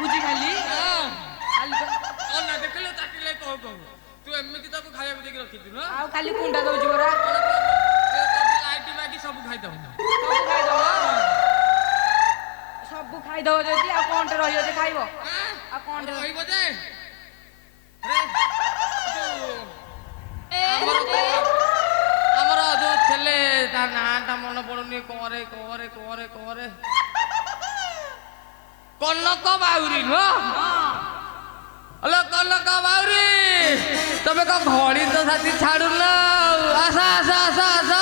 ଲାଗୁଛି ଖାଲି ଖାଲି ନା ଦେଖିଲେ ଚାଟିଲେ କହ କହ ତୁ ଏମିତି ତାକୁ ଖାଇବାକୁ ଦେଇକି ରଖିଛୁ ନା ଆଉ ଖାଲି କୁଣ୍ଡା ଦଉଛି ପରା ଲାଇଟ୍ ମାଗି ସବୁ ଖାଇଦବ ସବୁ ଖାଇଦବ ଯଦି ଆଉ କଣଟେ ରହିବ ଯେ ଖାଇବ ଆଉ କଣଟେ ରହିବ ଯେ ଆମର ଯୋଉ ଥିଲେ ତା ନାଁଟା ମନେ ପଡୁନି କରେ କରେ କରେ କରେ କନକ ବାଉରୀ ନୁହଁ ହ୍ୟାଲୋ କନକ ବାଉରୀ ତମେ କଣ ଘଡି ତ ସାଥୀ ଛାଡୁନ ଆସ ଆସ ଆସ ଆସ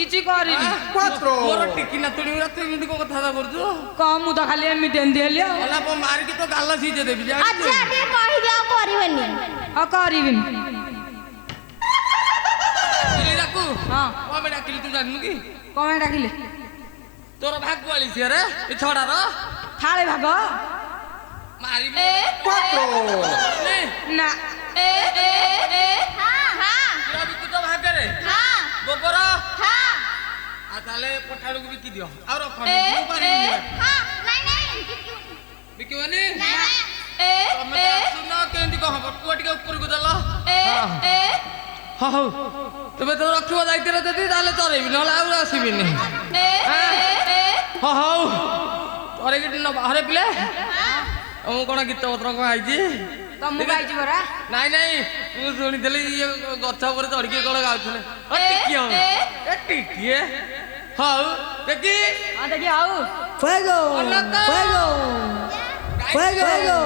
କିଛି କରିନି ମୋର ଟିକି ନାତୁଣୀ ଗୁରା ତୁ ଏମିତି କଣ କଥାବାର୍ତ୍ତା କରୁଛୁ କଣ ମୁଁ ତ ଖାଲି ଏମିତି ଏମିତି ହେଲି ଆଉ ମାରିକି ତ ଗାଲ ସିଝେ ଦେବି ଆଚ୍ଛା ଟିକେ କହିଦିଅ ଆଉ କରିବେନି ଆଉ କରିବିନି ଡାକୁ ହଁ କଣ ପାଇଁ ଡାକିଲି ତୁ ଜାଣିନୁ କି କଣ ପାଇଁ ଡାକିଲେ ତୋର ଭାଗୁଆଳି ସିଆରେ ଏ ଛଡାର ଫାଳେ ଭାଗ ମାରିବି ନା ବିକୁଛ ଭାଗରେ ଗୋବର ଆଉ ତାହେଲେ ପଠାଣକୁ ବିକି ଦିଅ ଆଉ ରଖନି ବିକିବନି ତମେ ଶୁଣ କେମିତି କଣ ହବ ପୁଅ ଟିକେ ଉପରକୁ ଦେଲ ହଉ ତମେ ତ ରଖିବ ଦାୟିତ୍ୱରେ ଯଦି ତାହେଲେ ଚରେଇବି ନହେଲେ ଆଉ ଆସିବିନି ହଉ ଚରେଇକି ବାହାରେ ପିଲେ ମୁଁ କଣ ଗୀତ ପତ୍ର କଣ ଆଇଛି ତମକୁ ଗାଇଛି ପରା ନାଇଁ ନାଇଁ ମୁଁ ଶୁଣିଥିଲି ଇଏ ଗଛ ଉପରେ ଚଢିକି କଣ ଗାଉଥିଲେ ଟିକିଏ ହଉ ଦେଖି ଦେଖି ଆଉ Fuego! Fuego! Fuego!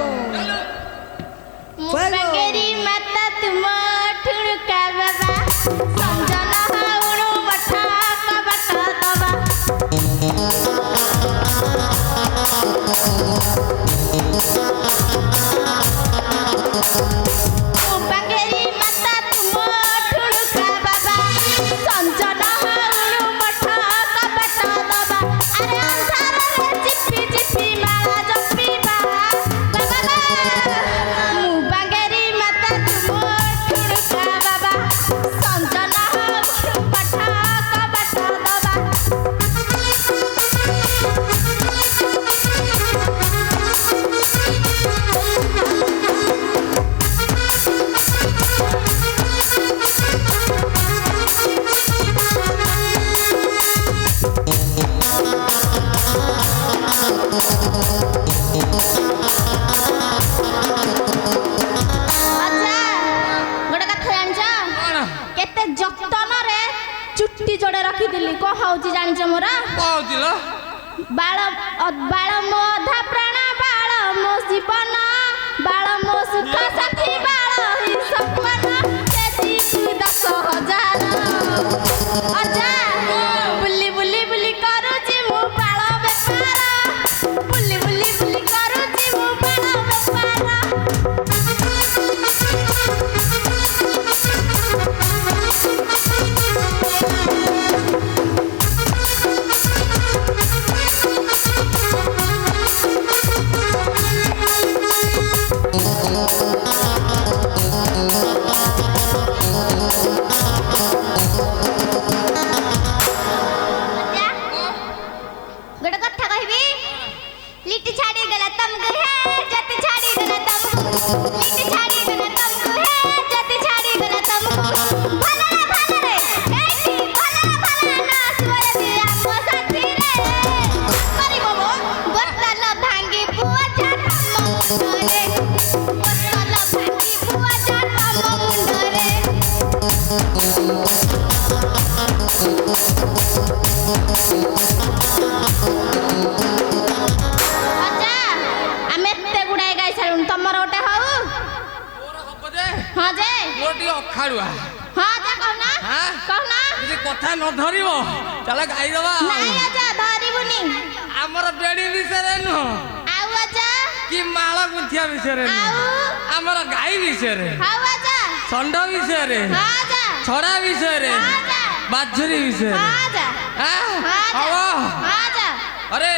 मुंगेरी माता तुम ठुड़का बाबा संजना हाउणु बठा कबट दबा मुंगेरी माता तुम ठुड़का बाबा संजना हाउणु बठा कबट दबा अरे अंधार रे चिप्पी चिप्पी माला जप्पी बाबा मुंगेरी माता तुम ठुड़का बाबा संजना हाउणु बठा कबट दबा चुट्टी जोड़े रखी कौन हूँ जान मोर बाल बाल मो अधा प्राण बाल मो जीवन बाल मो सुख साथी बाल ही सपन 10,000 अजा बुली बुली बुली करूची मु बाल बेपार बुली बुली बुली करूची मु बाल बेपार ମୋର ଟିକେ ଅଖାଡୁଆ ହଁ ଯା କହୁନା ହାଁ କହୁନା ଯଦି କଥା ନ ଧରିବ ଚାଲ ଗାଇଦବା ନାଇଁ ଅଜା ଧରିବୁନି ଆମର ବେଡି ବିଷୟରେ ନୁହଁ ଆଉ ଅଜା କି ମାଳ ଗୁନ୍ଥିଆ ବିଷୟରେ ନୁହଁ ଆଉ ଆମର ଗାଈ ବିଷୟରେ ହଉ ଅଜା ଷଣ୍ଢ ବିଷୟରେ ହଁ ଅଜା ଛଡା ବିଷୟରେ ହଁ ଅଜା ବାଜୁରୀ ବିଷୟରେ ହଁ ଅଜା ହାଁ ହଁ ହବ ଅଜା अरे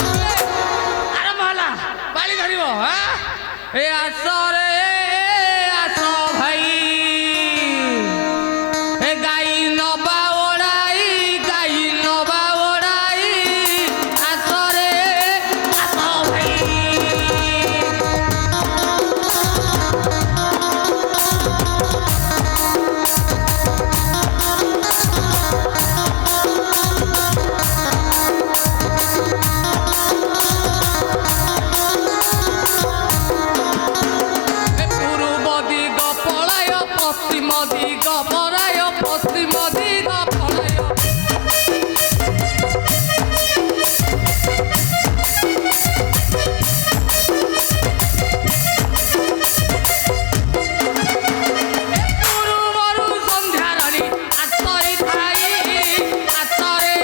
अरे माला बाली धरिबो हां ए आसो रे आसो भाई ए गाई नबा ओडाई गाई नबा ओडाई आसो रे आसो भाई পূর্ব দিগ পলায় পশ্চিম দিগ পরায় পশ্চিম দিগ পলায় পূর্বরু সন্ধ্যা রানী আতরে ঠাই আতরে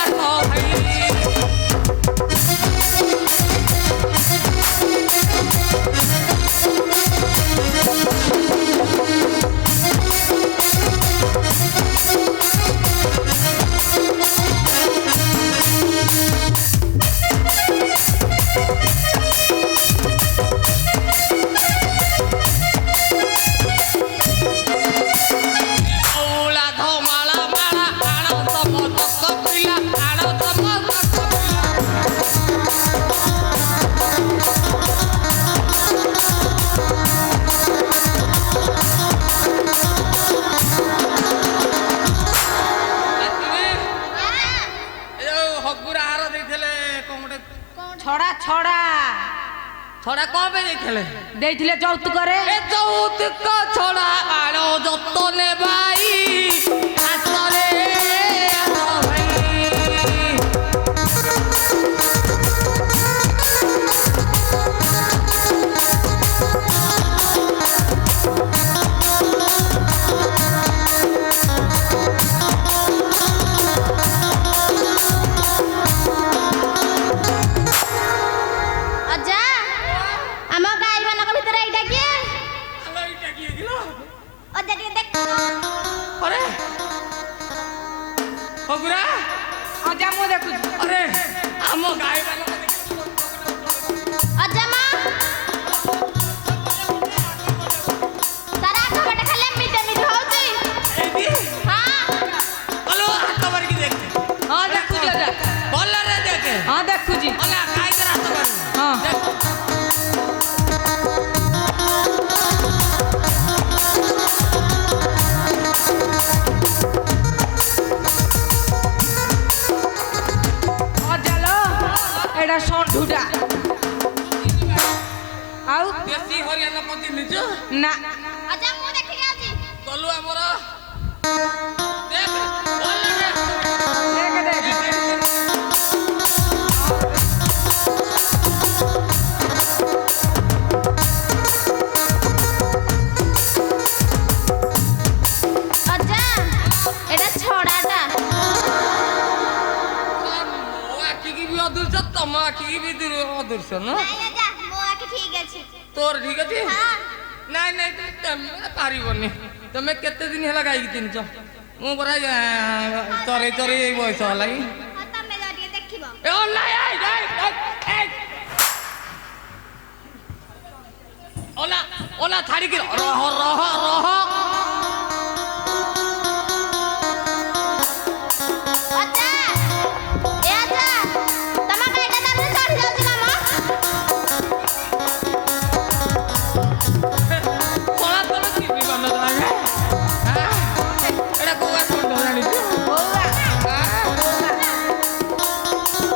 আস ভাই औला धमाला माला आड़ो तम तक पिला आड़ो तम तक पिला ହଗୁରା ହାର ଦେଇଥିଲେ କଣ ଗୋଟେ ଛଡା ଛଡା ଛଡା କଣ ପାଇଁ ଦେଇଥିଲେ ଦେଇଥିଲେ ଯୌତୁକରେ ଏ ଯୌତୁକ ଛଡା ଆଣ ଯତନେ ଭାଇ ହାତରେ ଆସ ଭାଇ ଅଜା ଆମ ଗାଈ ମାନଙ୍କ ଭିତରେ ଏଇଟା କିଏ ଆଲୋ ଏଇଟା କିଏ କିଲୋ ଅଜା ଟିକେ ଦେଖ अरे हगुरा ଅଜା ମୁଁ ଦେଖୁଛି अरे आम गाय ଅଜା ମା ତାର ଆଖ ପଟେ ଖାଲି ଏମିତି ଏମିତି ହଉଛି ହଁ हेलो हाथ मार के देख ହଁ ଦେଖୁଛି ଅଜା बोल रे देख ହଁ ଦେଖୁଛି अला गाय के हाथ मार ହଁ देख ଅଜା ଲୋ ଏଇଟା ଷଣ୍ଢୁଟା ଆଉ देसी हरियाणा पति निज ନା ଅଜା ମୁଁ ଦେଖିକି ଆଉଛି गलु हमर देख बोल रे ଦେଖ ଦେଖ ଅଜା ଏଇଟା ଛଡାଟା ମୋ ଆଖି କି ବି ଅଦୃଶ୍ୟ ତମ ଆଖି କି ବି ଅଦୃଶ୍ୟ ନା ନାଇଁ ଅଜା ମୋ ଆଖି ଠିକ ଅଛି ତୋର ଠିକ ଅଛି ହଁ ନାଇଁ ନାଇଁ ତମେ ପାରିବନି ତମେ କେତେ ଦିନ ହେଲା ଗାଇକି ଚିହ୍ନିଛ ମୁଁ ପରା ଚରେଇ ଚରେଇ ଏଇ ବୟସ ହେଲାଣି ହଁ ତମେ ଯାଅ ଟିକେ ଦେଖିବ ଏ ଅନାଇ ଓଲା ଓଲା ଛାଡ଼ିକି ରହ ରହ ରହ ଅଜା ଏ ଅଜା ତମ ଗାଈଟା ତାପରେ ଚଢି ଯାଉଛି ନା ମ କଳା ତଳ ଚିନି ବନ ତମେ ଏଟା କୋଉ ଷଣ୍ଢ ଜାଣିଛୁ କୋଉଗା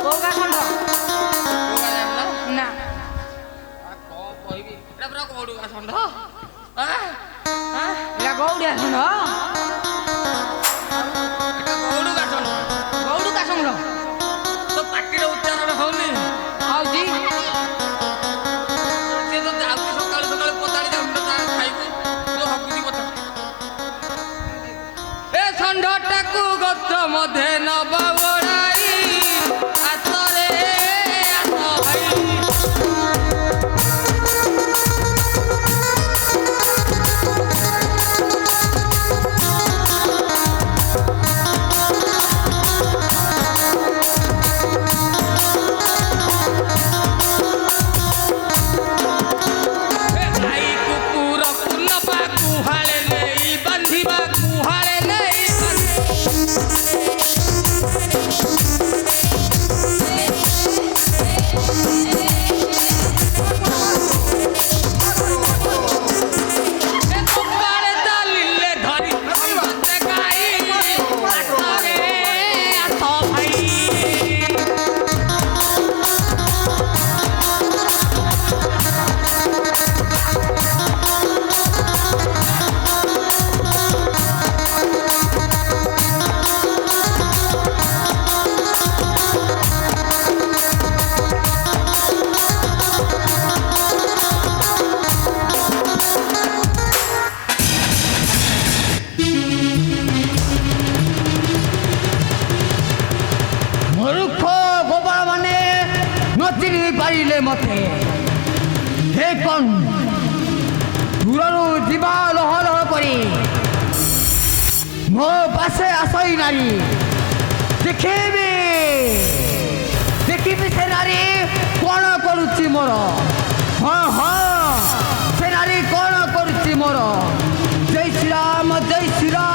କୋଉଗା ଷଣ୍ଢ ନା କଣ କହିବି ଏଟା ପୁରା କୋଉଠୁ ଷଣ୍ଢ ଏଇଟା ଗଉଡ଼ିଆ ଶୁଣ এটা গৌড় গাছন ଗଉଡ଼ୁ କାଶୁଙ୍ଗ তো পাটির উচ্চারণ হউনি ହଉଛି সে তো যাଉଛି সকালে সকালে পতাড়ি যাଉଛି তা খাইবি তো হকুদি কথা এ ষণ্ঢটাকু গছ মধ্যে নব ওড়াই আতরে আত ভাই ভাই কুকুর পুনবা গুহালে নেই বান্ধিবা গুহালে নেই গোপালে চালিলে ধরি মতে গাই আতরে আত ভাই মূর্খ গোপাল মানে নচিনি পারিলে মতে হে কন দূরରୁ ଯିବା ଲହ ଲହ କରି ମୋ ପାଶେ ଆସଇ ନାରୀ ଦେଖିବି ଦେଖିବି ସେ ନାରୀ କ'ଣ କରୁଛି ମୋର ହଁ ହଁ ସେ ନାରୀ କ'ଣ କରୁଛି ମୋର ଜୟ ଶ୍ରୀରାମ ଜୟ ଶ୍ରୀରାମ